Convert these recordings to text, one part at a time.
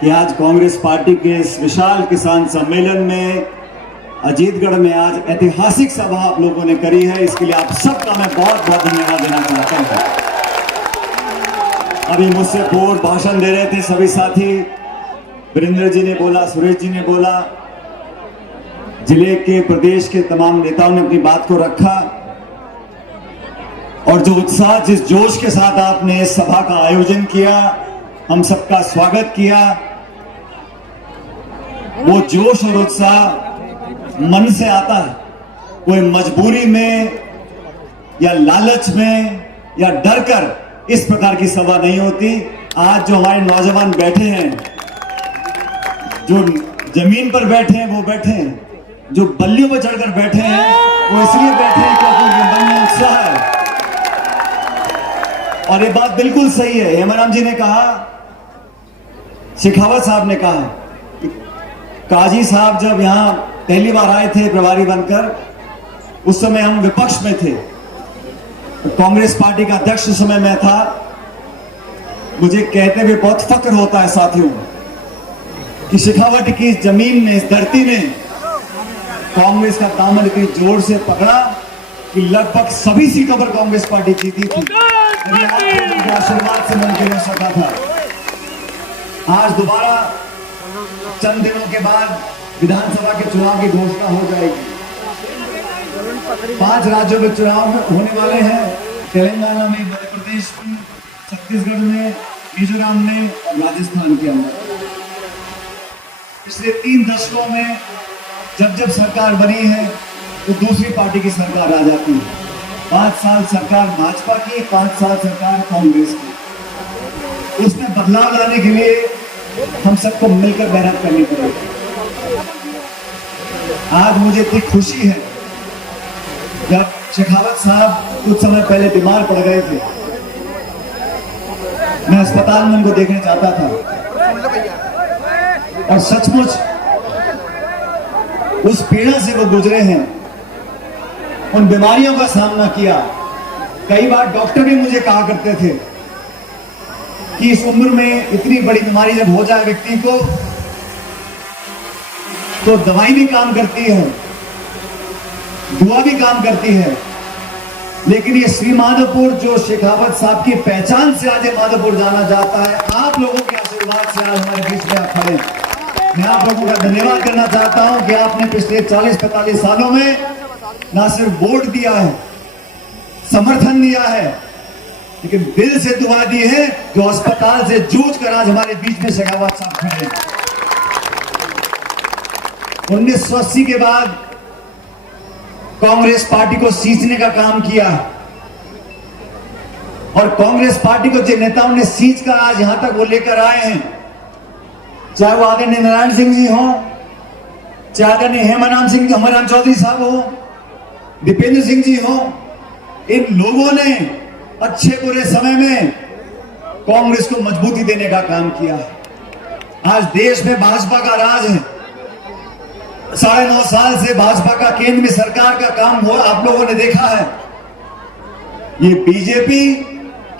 कि आज कांग्रेस पार्टी के इस विशाल किसान सम्मेलन में अजीतगढ़ में आज ऐतिहासिक सभा आप लोगों ने करी है। इसके लिए आप सबका मैं बहुत बहुत धन्यवाद देना चाहता हूं। अभी मुझसे पूर्व भाषण दे रहे थे सभी साथी, वीरेंद्र जी ने बोला, सुरेश जी ने बोला, जिले के प्रदेश के तमाम नेताओं ने अपनी बात को रखा और जो उत्साह, जिस जोश के साथ आपने इस सभा का आयोजन किया, हम सबका स्वागत किया, वो जोश और उत्साह मन से आता है। कोई मजबूरी में या लालच में या डर कर इस प्रकार की सभा नहीं होती। आज जो हमारे नौजवान बैठे हैं, जो जमीन पर बैठे हैं वो बैठे हैं, जो बल्लियों पर चढ़कर बैठे हैं वो इसलिए बैठे हैं क्योंकि उनके मन में उत्साह है। और ये बात बिल्कुल सही है। हेमाराम जी ने कहा, शेखावत साहब ने कहा कि काजी साहब जब यहां पहली बार आए थे प्रभारी बनकर, उस समय हम विपक्ष में थे, कांग्रेस पार्टी का अध्यक्ष उस समय मैं था। मुझे कहते हुए बहुत फक्र होता है साथियों कि शेखावत की इस जमीन ने, इस धरती ने कांग्रेस का दामन इतनी जोर से पकड़ा कि लगभग सभी सीटों पर कांग्रेस पार्टी जीती थी। आपके आशीर्वाद से मुमकिन हो सका था। आज दोबारा चंद दिनों के बाद विधानसभा के चुनाव की घोषणा हो जाएगी। 5 राज्यों में चुनाव होने वाले हैं, तेलंगाना में, मध्य प्रदेश में, छत्तीसगढ़ में, मिजोरम में और राजस्थान के अंदर। पिछले 3 दशकों में जब जब सरकार बनी है तो दूसरी पार्टी की सरकार आ जाती है। 5 साल सरकार भाजपा की, 5 साल सरकार कांग्रेस की। उसमें बदलाव लाने के लिए हम सबको मिलकर मेहनत करनी पड़ेगी। आज मुझे इतनी खुशी है, जब शेखावत साहब कुछ समय पहले बीमार पड़ गए थे, मैं अस्पताल में उनको देखने चाहता था और सचमुच उस पीड़ा से वो गुजरे हैं, उन बीमारियों का सामना किया। कई बार डॉक्टर भी मुझे कहा करते थे कि इस उम्र में इतनी बड़ी बीमारी जब हो जाए व्यक्ति को, तो दवाई भी काम करती है, दुआ भी काम करती है, लेकिन ये श्री माधोपुर जो शेखावत साहब की पहचान से आज माधोपुर जाना जाता है, आप लोगों के आशीर्वाद से आज हमारे बीच में आप खड़े हैं। मैं आप लोगों का धन्यवाद करना चाहता हूं कि आपने पिछले 40-45 सालों में ना सिर्फ वोट दिया है, समर्थन दिया है, लेकिन दिल से दुआ दी है। जो अस्पताल से जूझ कर आज हमारे बीच में शेखावत साहब खड़े हैं। 1980 के बाद कांग्रेस पार्टी को सींचने का काम किया और कांग्रेस पार्टी को जिन नेताओं ने सींच कर आज यहां तक वो लेकर आए हैं, चाहे वो आदरणीय नारायण सिंह जी हो, चाहे आदरणीय हेमाराम चौधरी साहब हो, दीपेंद्र सिंह जी हो, इन लोगों ने अच्छे बुरे समय में कांग्रेस को मजबूती देने का काम किया है। आज देश में भाजपा का राज है। 9.5 साल से भाजपा का केंद्र में सरकार का काम हुआ, आप लोगों ने देखा है। ये बीजेपी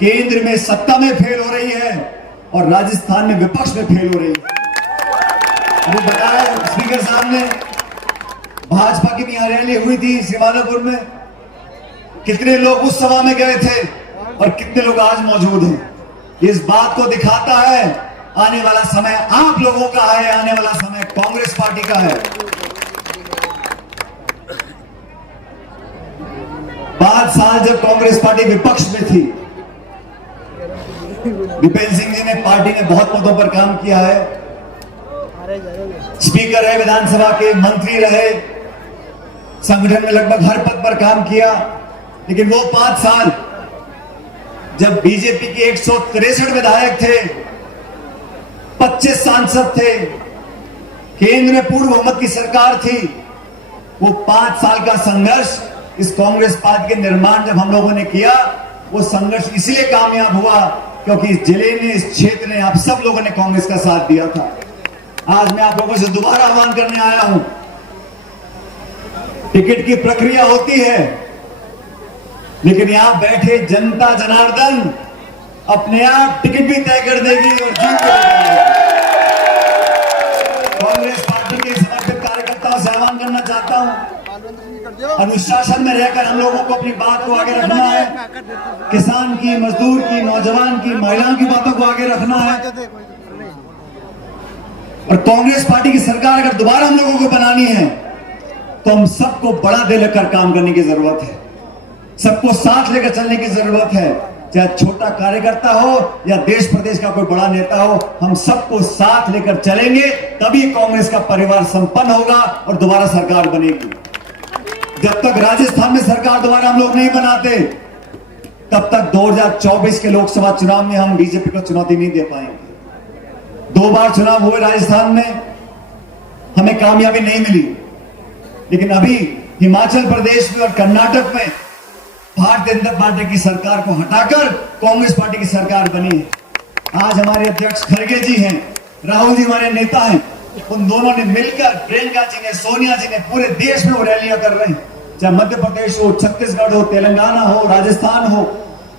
केंद्र में सत्ता में फेल हो रही है और राजस्थान में विपक्ष में फेल हो रही है। अभी बताया स्पीकर साहब ने, भाजपा की भी यहां रैली हुई थी श्रीमाधोपुर में, कितने लोग उस सभा में गए थे और कितने लोग आज मौजूद हैं। इस बात को दिखाता है आने वाला समय आप लोगों का है, आने वाला समय कांग्रेस पार्टी का है। 5 साल जब कांग्रेस पार्टी विपक्ष में थी, दीपेंद्र सिंह जी ने पार्टी ने बहुत पदों पर काम किया है, स्पीकर रहे विधानसभा के, मंत्री रहे, संगठन में लगभग हर पद पर काम किया। लेकिन वो 5 साल जब बीजेपी के 163 विधायक थे, 25 सांसद थे, केंद्र में पूर्ण बहुमत की सरकार थी, वो 5 साल का संघर्ष, इस कांग्रेस पार्टी के निर्माण जब हम लोगों ने किया, वो संघर्ष इसलिए कामयाब हुआ क्योंकि इस जिले ने, इस क्षेत्र ने, आप सब लोगों ने कांग्रेस का साथ दिया था। आज मैं आप लोगों से दोबारा आह्वान करने आया हूं। टिकट की प्रक्रिया होती है, लेकिन यहां बैठे जनता जनार्दन अपने आप टिकट भी तय कर देगी और जीत कर देगी। अनुशासन में रहकर हम लोगों को अपनी बात को आगे रखना है। किसान की, मजदूर की, नौजवान की, महिलाओं की बातों को आगे रखना है। और कांग्रेस पार्टी की सरकार अगर दोबारा हम लोगों को बनानी है तो हम सबको बड़ा दिल लेकर काम करने की जरूरत है, सबको साथ लेकर चलने की जरूरत है। चाहे छोटा कार्यकर्ता हो या देश प्रदेश का कोई बड़ा नेता हो, हम सबको साथ लेकर चलेंगे, तभी कांग्रेस का परिवार संपन्न होगा और दोबारा सरकार बनेगी। जब तक राजस्थान में सरकार दोबारा हम लोग नहीं बनाते, तब तक 2024 के लोकसभा चुनाव में हम बीजेपी को चुनौती नहीं दे पाएंगे। 2 बार चुनाव हुए राजस्थान में, हमें कामयाबी नहीं मिली, लेकिन अभी हिमाचल प्रदेश में और कर्नाटक में भारतीय जनता पार्टी की सरकार को हटाकर कांग्रेस पार्टी की सरकार बनी है। आज हमारे अध्यक्ष खड़गे जी हैं, राहुल जी हमारे नेता हैं, उन दोनों ने मिलकर, प्रियंका जी ने, सोनिया जी ने, पूरे देश में वो रैलियां कर रहे हैं। चाहे मध्य प्रदेश हो, छत्तीसगढ़ हो, तेलंगाना हो, राजस्थान हो।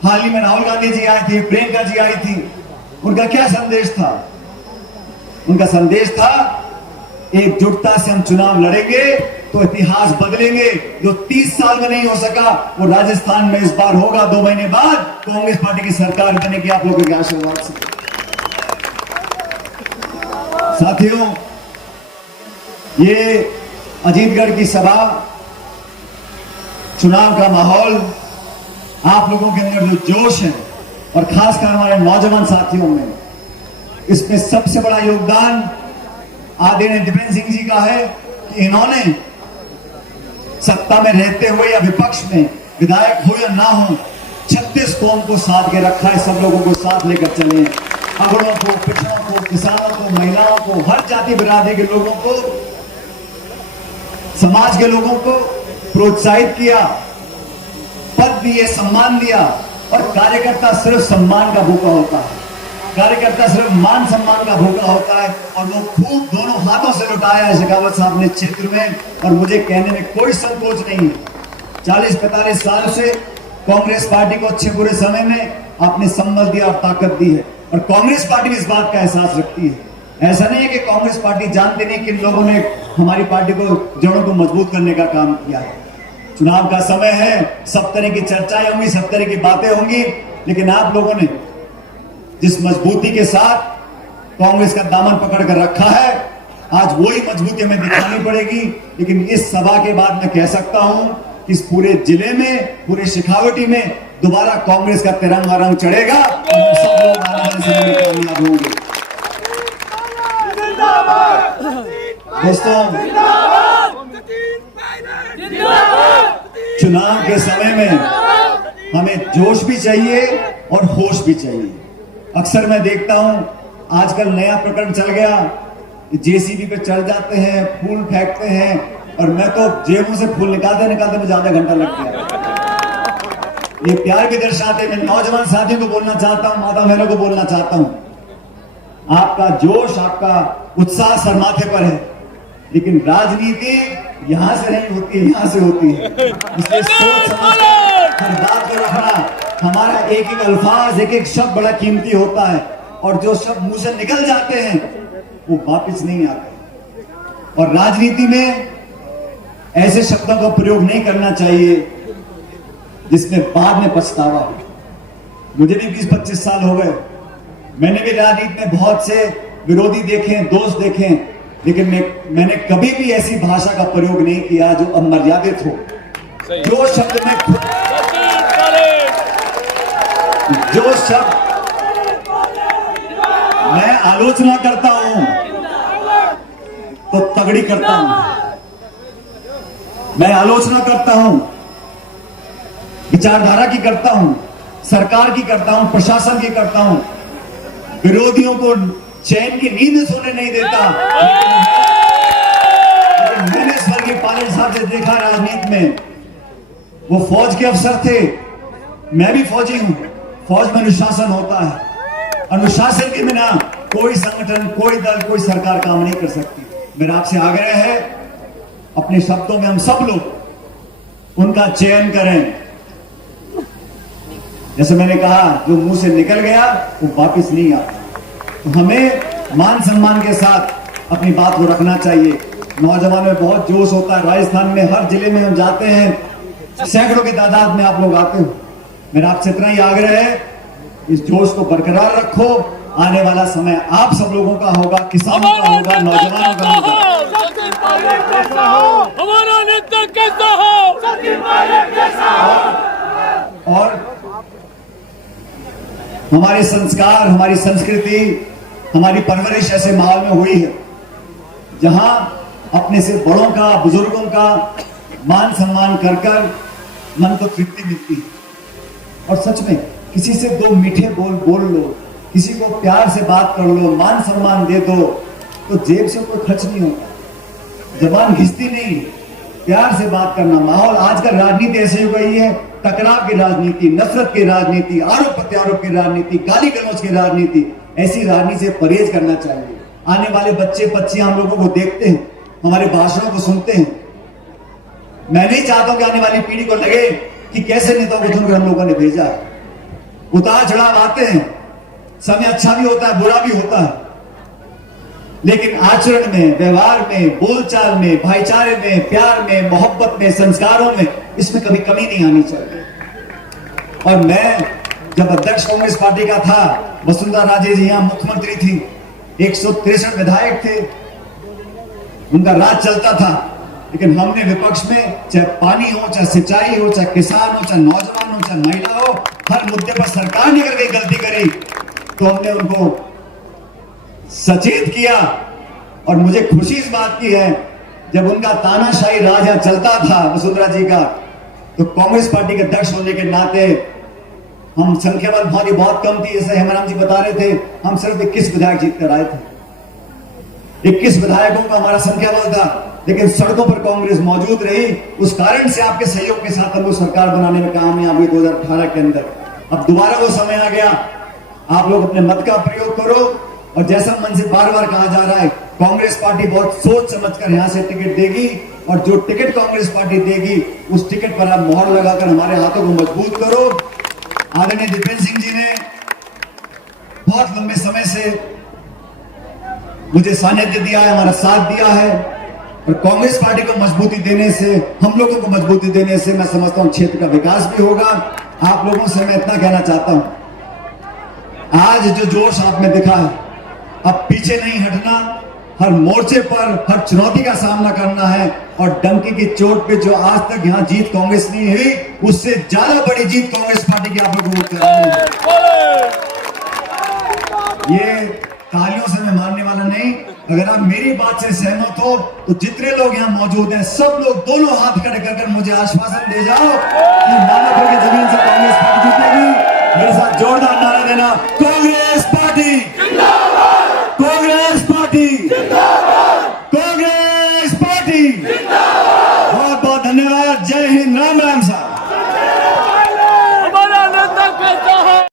हाल ही में राहुल गांधी जी आए थे, प्रियंका जी आई थी। उनका क्या संदेश था? उनका संदेश था एकजुटता से हम चुनाव लड़ेंगे तो इतिहास बदलेंगे। जो 30 साल में नहीं हो सका वो राजस्थान में इस बार होगा। 2 महीने बाद कांग्रेस पार्टी की सरकार बनेगी आप लोगों के आशीर्वाद से। साथियों, ये अजीतगढ़ की सभा, चुनाव का माहौल, आप लोगों के अंदर जो जोश है और खासकर हमारे नौजवान साथियों में, इसमें सबसे बड़ा योगदान आदरणीय दीपेंद्र सिंह जी का है कि इन्होंने सत्ता में रहते हुए या विपक्ष में, विधायक हो या ना हो, 36 कौम को साथ के रखा है। सब लोगों को साथ लेकर चले, अगड़ों को, पिछड़ों को, किसानों को, महिलाओं को, हर जाति बिरादरी के लोगों को, समाज के लोगों को प्रोत्साहित किया, पद दिए, सम्मान दिया। और कार्यकर्ता सिर्फ सम्मान का भूखा होता है, कार्यकर्ता सिर्फ मान सम्मान का भूखा होता है, और वो खूब दोनों हाथों से लुटाया है शेखावत साहब ने क्षेत्र में। और मुझे कहने में कोई संकोच नहीं है, 40-45 साल से कांग्रेस पार्टी को अच्छे बुरे समय में आपने संबल दिया और ताकत दी है, और कांग्रेस पार्टी भी इस बात का एहसास रखती है। ऐसा नहीं है कि कांग्रेस पार्टी जानते नहीं कि लोगों ने हमारी पार्टी को, जड़ों को मजबूत करने का काम किया है। चुनाव का समय है, सब तरह की चर्चाएं होंगी, सब तरह की बातें होंगी, लेकिन आप लोगों ने जिस मजबूती के साथ कांग्रेस का दामन पकड़ कर रखा है, आज वही मजबूती हमें दिखानी पड़ेगी। लेकिन इस सभा के बाद मैं कह सकता हूं कि इस पूरे जिले में, पूरे शेखावटी में दोबारा कांग्रेस का तिरंगा रंग चढ़ेगा और हम सब लोग आने वाले समय में कामयाब होंगे। दोस्तों, चुनाव के समय में हमें जोश भी चाहिए और होश भी चाहिए। अक्सर मैं देखता हूं आजकल नया प्रकरण चल गया, जेसीबी पे चढ़ जाते हैं, फूल फेंकते हैं, और मैं तो जेबों से फूल निकालते निकालते मुझे आधा घंटा लग गया। ये प्यार भी दर्शाते। मैं नौजवान साथियों को बोलना चाहता हूं, माता बहनों को बोलना चाहता हूं, आपका जोश, आपका उत्साह सर माथे पर है, लेकिन राजनीति यहां से नहीं होती है, यहां से होती है। इसलिए सोच समझ हर बात को रखना। हमारा एक एक अल्फाज, एक एक शब्द बड़ा कीमती होता है, और जो शब्द मुंह से निकल जाते हैं वो वापस नहीं आते। और राजनीति में ऐसे शब्दों का प्रयोग नहीं करना चाहिए जिसमें बाद में पछतावा हो। मुझे भी 20-25 साल हो गए, मैंने भी राजनीति में बहुत से विरोधी देखे, दोस्त देखे, लेकिन मैंने कभी भी ऐसी भाषा का प्रयोग नहीं किया जो अमर्यादित हो। जो शब्द मैं आलोचना करता हूं तो तगड़ी करता हूं, मैं आलोचना करता हूं, विचारधारा की करता हूं, सरकार की करता हूं, प्रशासन की करता हूं। विरोधियों को चैन की नींद सोने नहीं देता। लेकिन मैंने स्वर्गीय पायलट साहब से देखा राजनीति में, वो फौज के अफसर थे, मैं भी फौजी हूं। फौज में अनुशासन होता है, अनुशासन के बिना कोई संगठन, कोई दल, कोई सरकार काम नहीं कर सकती। मेरा आपसे आग्रह है, अपने शब्दों में हम सब लोग उनका चयन करें। जैसे मैंने कहा, जो मुंह से निकल गया वो वापस नहीं आता, तो हमें मान सम्मान के साथ अपनी बात को रखना चाहिए। नौजवानों में बहुत जोश होता है। राजस्थान में हर जिले में हम जाते हैं, सैकड़ों की तादाद में आप लोग आते हो। मेरा आपसे इतना ही आग्रह है, इस जोश को बरकरार रखो। आने वाला समय आप सब लोगों का होगा, किसानों का होगा, नौजवानों का होगा। हमारा नेता कैसा हो? और हमारे संस्कार, हमारी संस्कृति, हमारी परवरिश ऐसे माहौल में हुई है जहां अपने से बड़ों का, बुजुर्गों का मान सम्मान कर कर मन को तृप्ति मिलती है। और सच में किसी से दो मीठे बोल लो, किसी को प्यार से बात कर लो, मान सम्मान दे दो, तो जेब से कोई खर्च नहीं होता, जबान घिसती नहीं। प्यार से बात करना, माहौल आजकल राजनीति ऐसी हो गई है, टकराव की राजनीति, नफरत की राजनीति, आरोप प्रत्यारोप की राजनीति, गाली गलौज की राजनीति, ऐसी राजनीति से परहेज करना चाहिए। आने वाले बच्चे बच्चियां हम लोगों को देखते हैं, हमारे भाषणों को सुनते हैं। मैं नहीं चाहता कि आने वाली पीढ़ी को लगे कि कैसे नेताओं को चुनकर हम लोगों ने भेजा है। उतार चढ़ाव आते हैं, समय अच्छा भी होता है, बुरा भी होता है, लेकिन आचरण में, व्यवहार में, बोलचाल में, भाईचारे में, प्यार में, मोहब्बत में, संस्कारों में, इसमें कभी कमी नहीं आनी चाहिए। और मैं जब अध्यक्ष कांग्रेस पार्टी का था, वसुंधरा राजे जी यहां मुख्यमंत्री थी, 163 विधायक थे, उनका राज चलता था, लेकिन हमने विपक्ष में, चाहे पानी हो, चाहे सिंचाई हो, चाहे किसान हो, चाहे नौजवान हो, चाहे महिला हो, हर मुद्दे पर सरकार ने अगर कोई गलती करी तो हमने उनको सचेत किया। और मुझे खुशी इस बात की है, जब उनका तानाशाही राज यहां चलता था वसुंधरा जी का, तो कांग्रेस पार्टी के अध्यक्ष होने के नाते हम संख्या बल बहुत कम थी, जैसे हेमराम जी बता रहे थे, हम सिर्फ 21 विधायक जीत कर आए थे। 21 विधायकों का हमारा संख्या बल था, लेकिन सड़कों पर कांग्रेस मौजूद रही। उस कारण से आपके सहयोग के साथ हम लोग सरकार बनाने में कामयाब हुए 2018 के अंदर। अब दोबारा वो समय आ गया, आप लोग अपने मत का प्रयोग करो। और जैसा मन से बार बार कहा जा रहा है, कांग्रेस पार्टी बहुत सोच समझकर यहां से टिकट देगी, और जो टिकट कांग्रेस पार्टी देगी उस टिकट पर आप मोहर लगाकर हमारे हाथों को मजबूत करो। आदरणीय दीपेंद्र सिंह जी ने बहुत लंबे समय से मुझे सानिध्य दिया है, हमारा साथ दिया है, और कांग्रेस पार्टी को मजबूती देने से, हम लोगों को मजबूती देने से मैं समझता हूं क्षेत्र का विकास भी होगा। आप लोगों से मैं इतना कहना चाहता हूं, आज जो जोश आप में दिखा है, अब पीछे नहीं हटना, हर मोर्चे पर हर चुनौती का सामना करना है। और डंकी की चोट पे जो आज तक यहां जीत कांग्रेस नहीं हुई, उससे ज्यादा बड़ी जीत कांग्रेस पार्टी की आप लोगों को करानी है। ये तालियों से मैं मारने वाला नहीं, अगर आप मेरी बात से सहमत हो तो जितने लोग यहां मौजूद हैं सब लोग दोनों हाथ खड़े कर मुझे आश्वासन दे जाओ कि मानवपुर की जमीन से कांग्रेस पार्टी जीतेगी। मेरे साथ जोरदार नारा देना, कांग्रेस पार्टी जिंदाबाद, कांग्रेस पार्टी जिंदाबाद, कांग्रेस पार्टी जिंदाबाद। बहुत बहुत धन्यवाद। जय हिंद, राम राम साहब।